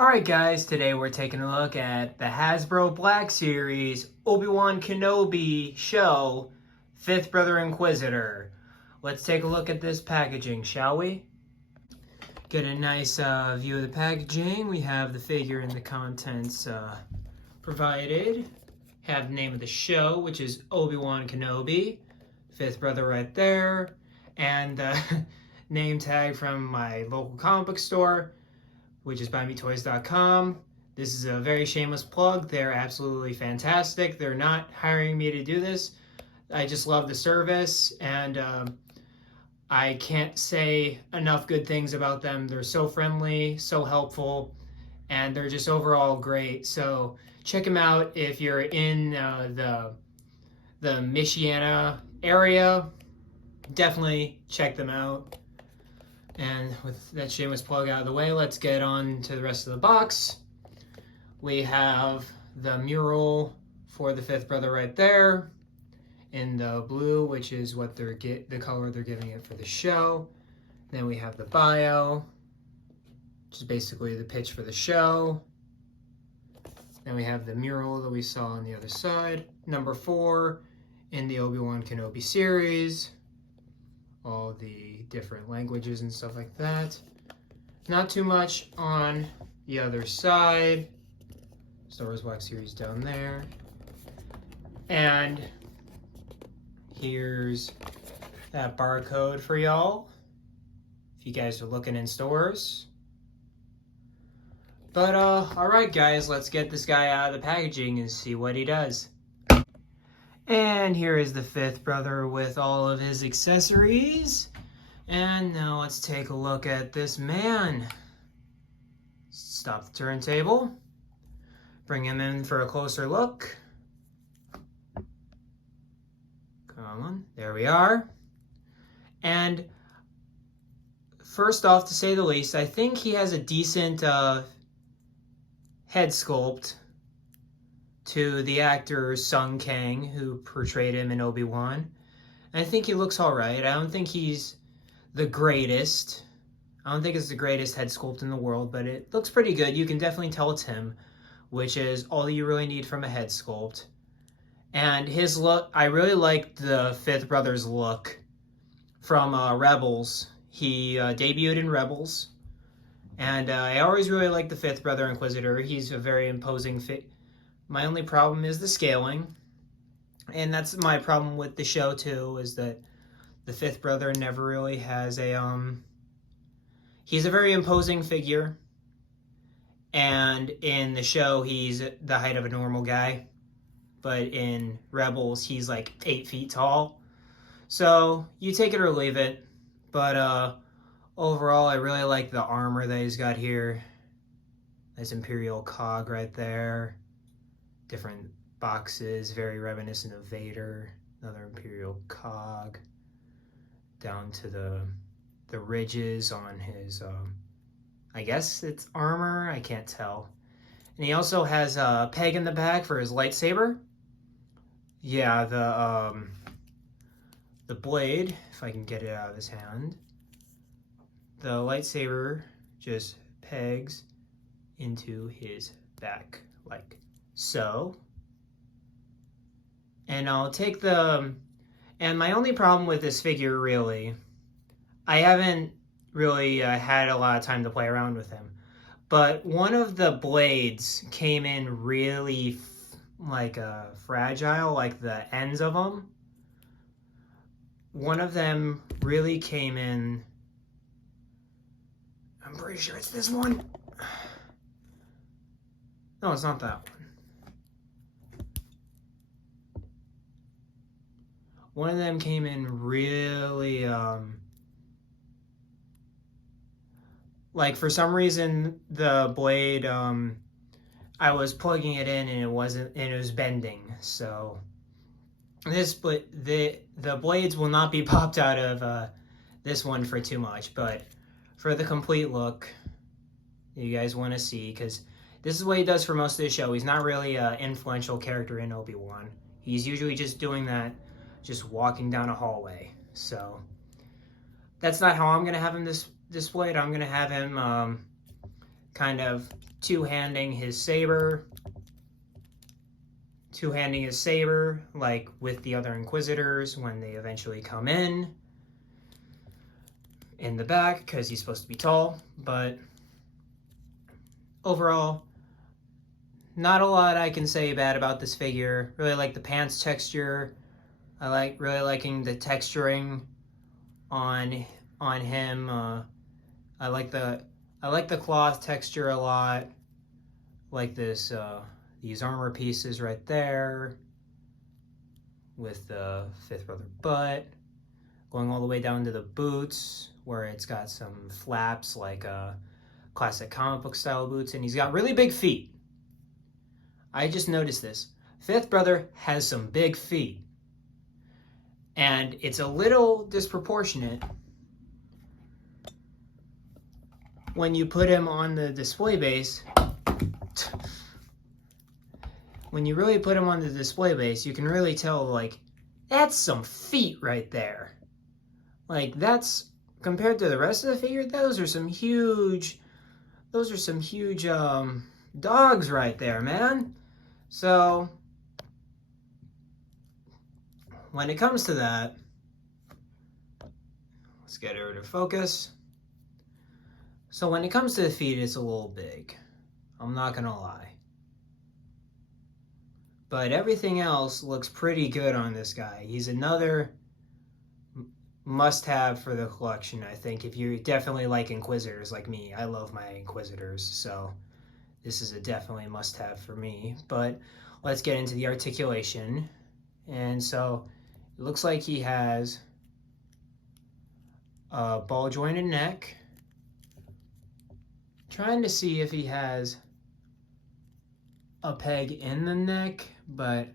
Alright guys, today we're taking a look at the Hasbro Black Series Obi-Wan Kenobi show, 5th Brother Inquisitor. Let's take a look at this packaging, shall we? Get a nice view of the packaging. We have the figure and the contents provided. Have the name of the show, which is Obi-Wan Kenobi, 5th Brother right there. And the name tag from my local comic book store, which is buymetoys.com. This is a very shameless plug. They're absolutely fantastic. They're not hiring me to do this. I just love the service, and I can't say enough good things about them. They're so friendly, so helpful, and they're just overall great. So check them out if you're in the Michiana area. Definitely check them out. And with that shameless plug out of the way, let's get on to the rest of the box. We have the mural for the 5th Brother right there in the blue, which is what the color they're giving it for the show. Then we have the bio, which is basically the pitch for the show. Then we have the mural that we saw on the other side. Number 4 in the Obi-Wan Kenobi series. All the different languages and stuff like that. Not too much on the other side. Star Wars Black Series down there. And here's that barcode for y'all, if you guys are looking in stores. But alright guys, let's get this guy out of the packaging and see what he does. And here is the 5th Brother with all of his accessories. And now let's take a look at this man. Stop the turntable. Bring him in for a closer look. Come on, there we are. And first off, to say the least, I think he has a decent head sculpt to the actor Sung Kang, who portrayed him in Obi-Wan. I think he looks alright. I don't think he's the greatest. I don't think it's the greatest head sculpt in the world, but it looks pretty good. You can definitely tell it's him, which is all you really need from a head sculpt. And his look, I really liked the 5th Brother's look from Rebels. He debuted in Rebels. And I always really liked the 5th Brother Inquisitor. He's a very imposing figure. My only problem is the scaling, and that's my problem with the show too, is that the 5th Brother never really has a, he's a very imposing figure, and in the show he's the height of a normal guy, but in Rebels he's like 8 feet tall, so you take it or leave it, but overall I really like the armor that he's got here. Nice Imperial cog right there. Different boxes, very reminiscent of Vader. Another Imperial cog. Down to the ridges on his, I guess it's armor, I can't tell. And he also has a peg in the back for his lightsaber. Yeah, the blade, if I can get it out of his hand. The lightsaber just pegs into his back like so. And I'll take and my only problem with this figure, really, I haven't really had a lot of time to play around with him, but one of the blades came in really fragile, like the ends of them. One of them really came in, I'm pretty sure it's this one. No, it's not that one. One of them came in really, like for some reason the blade, I was plugging it in and it was bending. So the blades will not be popped out of this one for too much, but for the complete look, you guys want to see, because this is what he does for most of the show. He's not really an influential character in Obi-Wan. He's usually just doing that, just walking down a hallway. So that's not how I'm going to have him displayed. I'm going to have him kind of two-handing his saber, like with the other Inquisitors when they eventually come in the back, because he's supposed to be tall. But overall, not a lot I can say bad about this figure. Really like the pants texture. I really liking the texturing on him. I like the cloth texture a lot. Like this these armor pieces right there with the Fifth Brother butt, going all the way down to the boots where it's got some flaps like classic comic book style boots, and he's got really big feet. I just noticed this. Fifth Brother has some big feet, and it's a little disproportionate when you put him on the display base. When you really put him on the display base, you can really tell, like, that's some feet right there. Like, that's, compared to the rest of the figure, those are some huge dogs right there, man. So, when it comes to that, let's get it to focus. So when it comes to the feet, it's a little big. I'm not gonna lie. But everything else looks pretty good on this guy. He's another must-have for the collection, I think. If you definitely like Inquisitors like me, I love my Inquisitors, so this is a definitely must-have for me. But let's get into the articulation. And so it looks like he has a ball-jointed neck. Trying to see if he has a peg in the neck, but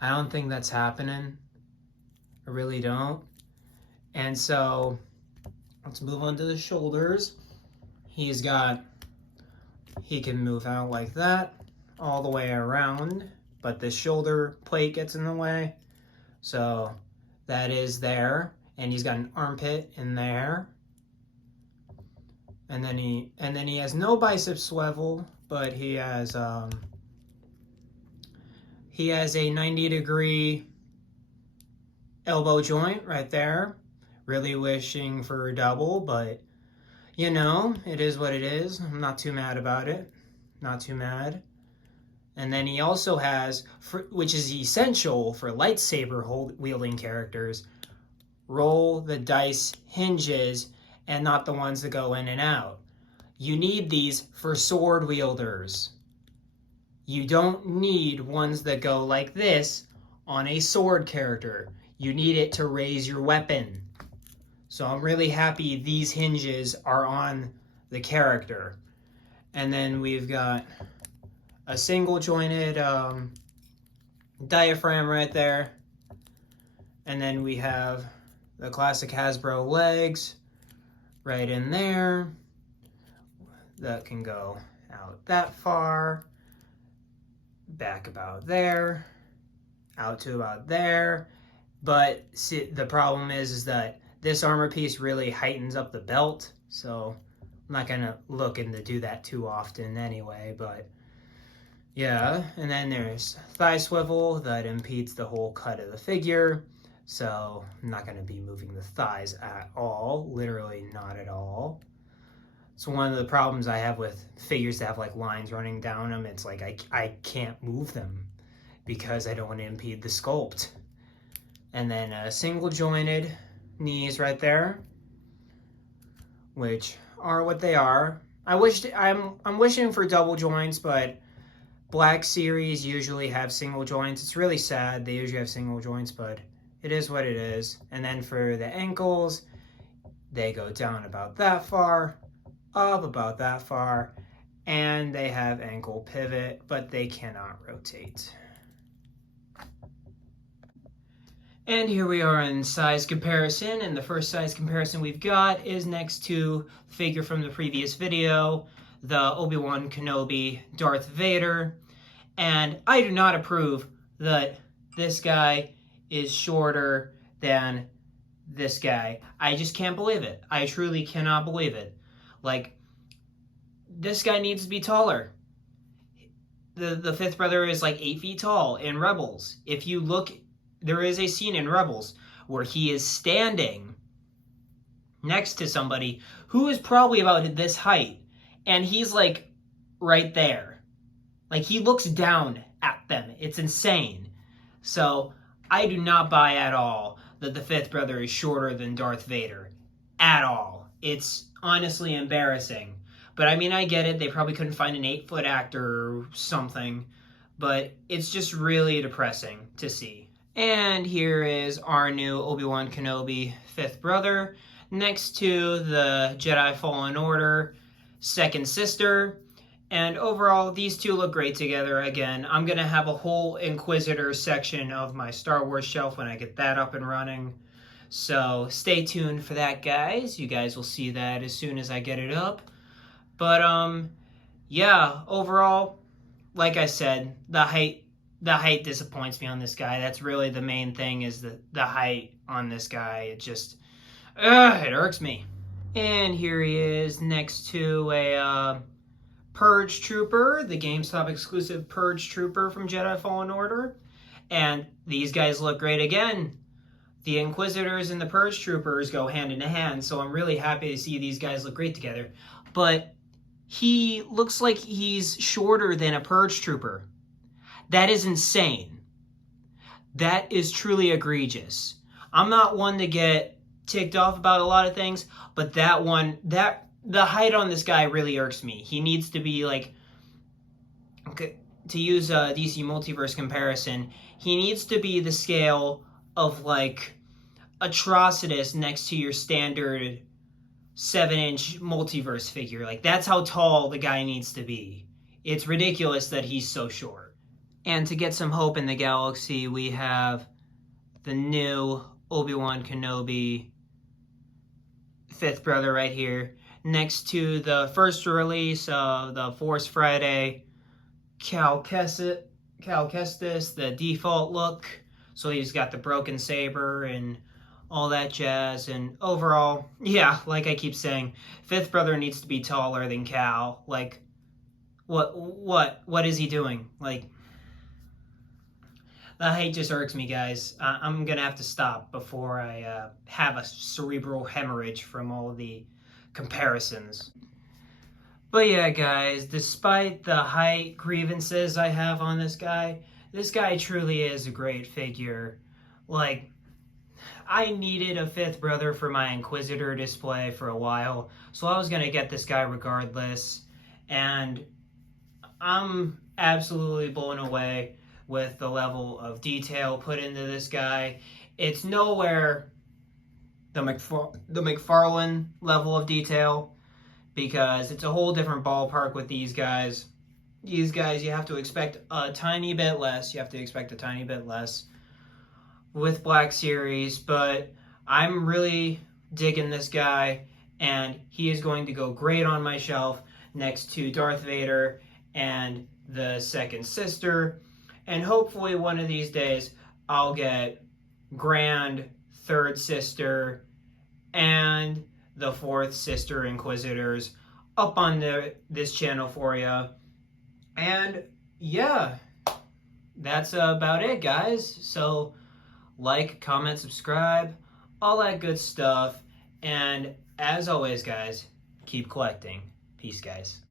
I don't think that's happening. I really don't. And so let's move on to the shoulders. He can move out like that all the way around, but the shoulder plate gets in the way. So that is there, and he's got an armpit in there. And then he has no bicep swivel, but he has a 90-degree elbow joint right there. Really wishing for a double, but you know, it is what it is. I'm not too mad about it. Not too mad. And then he also has, which is essential for lightsaber wielding characters, roll the dice hinges and not the ones that go in and out. You need these for sword wielders. You don't need ones that go like this on a sword character. You need it to raise your weapon. So I'm really happy these hinges are on the character. And then we've got a single jointed diaphragm right there. And then we have the classic Hasbro legs right in there. That can go out that far, back about there, out to about there. But see, the problem is that this armor piece really heightens up the belt, so I'm not gonna look into do that too often anyway, but yeah. And then there's thigh swivel that impedes the whole cut of the figure, so I'm not gonna be moving the thighs at all, literally not at all. It's one of the problems I have with figures that have like lines running down them. It's like I can't move them because I don't want to impede the sculpt. And then single jointed knees right there, which are what they are. I'm wishing for double joints, but Black Series usually have single joints. It's really sad they usually have single joints, but it is what it is. And then for the ankles, they go down about that far, up about that far, and they have ankle pivot, but they cannot rotate. And here we are in size comparison, and the first size comparison we've got is next to the figure from the previous video, the Obi-Wan Kenobi Darth Vader. And I do not approve that this guy is shorter than this guy. I just can't believe it. I truly cannot believe it. Like, this guy needs to be taller. The fifth brother is like 8 feet tall in Rebels. If you look, there is a scene in Rebels where he is standing next to somebody who is probably about this height, and he's like right there. Like, he looks down at them. It's insane. So I do not buy at all that the fifth brother is shorter than Darth Vader. At all. It's honestly embarrassing. But I mean, I get it. They probably couldn't find an 8-foot actor or something. But it's just really depressing to see. And here is our new Obi-Wan Kenobi fifth brother, next to the Jedi Fallen Order second sister. And overall, these two look great together. Again, I'm going to have a whole Inquisitor section of my Star Wars shelf when I get that up and running. So stay tuned for that, guys. You guys will see that as soon as I get it up. But, yeah, overall, like I said, the height disappoints me on this guy. That's really the main thing, is the height on this guy. It just, it irks me. And here he is next to a Purge Trooper, the GameStop exclusive Purge Trooper from Jedi Fallen Order. And these guys look great again. The Inquisitors and the Purge Troopers go hand in hand, so I'm really happy to see these guys look great together. But he looks like he's shorter than a Purge Trooper. That is insane. That is truly egregious. I'm not one to get ticked off about a lot of things, but the height on this guy really irks me. He needs to be like, to use a DC Multiverse comparison, he needs to be the scale of like Atrocitus next to your standard 7-inch multiverse figure. Like, that's how tall the guy needs to be. It's ridiculous that he's so short. And to get some hope in the galaxy, we have the new Obi-Wan Kenobi fifth brother right here, next to the first release of the Force Friday Cal Kestis, the default look. So he's got the broken saber and all that jazz. And overall, yeah, like I keep saying, fifth brother needs to be taller than Cal. Like, what is he doing? Like, the height just irks me, guys. I'm gonna have to stop before I have a cerebral hemorrhage from all the comparisons. But yeah, guys, despite the height grievances I have on this guy truly is a great figure. Like, I needed a fifth brother for my Inquisitor display for a while, so I was gonna get this guy regardless, and I'm absolutely blown away with the level of detail put into this guy. It's nowhere the McFarlane level of detail, because it's a whole different ballpark with these guys. These guys, you have to expect a tiny bit less. With Black Series, but I'm really digging this guy, and he is going to go great on my shelf next to Darth Vader and the second sister. And hopefully one of these days I'll get Grand Third Sister and the Fourth Sister Inquisitors up on this channel for you. And yeah, that's about it, guys. So like, comment, subscribe, all that good stuff. And as always, guys, keep collecting. Peace, guys.